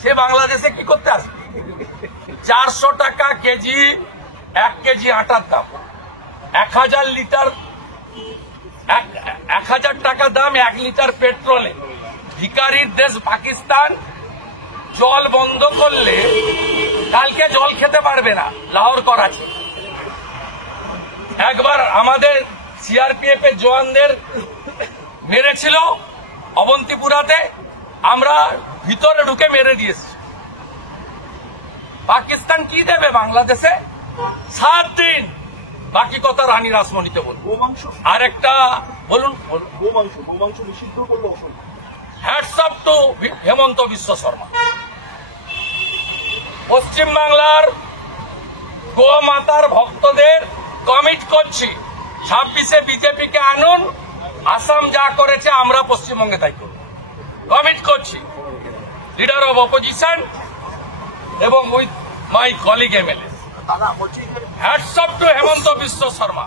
সে বাংলাদেশে কি করতে আসবে? 400 টাকা কেজি 1 কেজি আটার দাম, 1000 লিটার 1000 টাকা দাম 1 লিটার পেট্রোলে। ভিখারির দেশ পাকিস্তান জল বন্ধ করলে কালকে জল খেতে পারবে না লাহোর করাচি। একবার আমাদের সিআরপিএফ এর জওয়ানদের মেরেছিল অবন্তিপুরাতে, আমরা ভিতরে ঢুকে মেরে দিয়েছি। পাকিস্তান কি দেবে বাংলাদেশে? 7 দিন। বাকি কথা রানী রাসমণিতে বলবো। আর একটা বলুন। গোমাংস নিষিদ্ধ করলো অসম। Hats off to Hemanta Biswa Sharma. পশ্চিমবাংলার গোমাতার ভক্তদের কমিট করছি, 26-এ বিজেপিকে আনুন, আসাম যা করেছে আমরা পশ্চিমবঙ্গে তাই করব। কমিট করছি, লিডার অব অপোজিশন এবং with my colleague MLA. Hats off to Hemanta Biswa Sharma.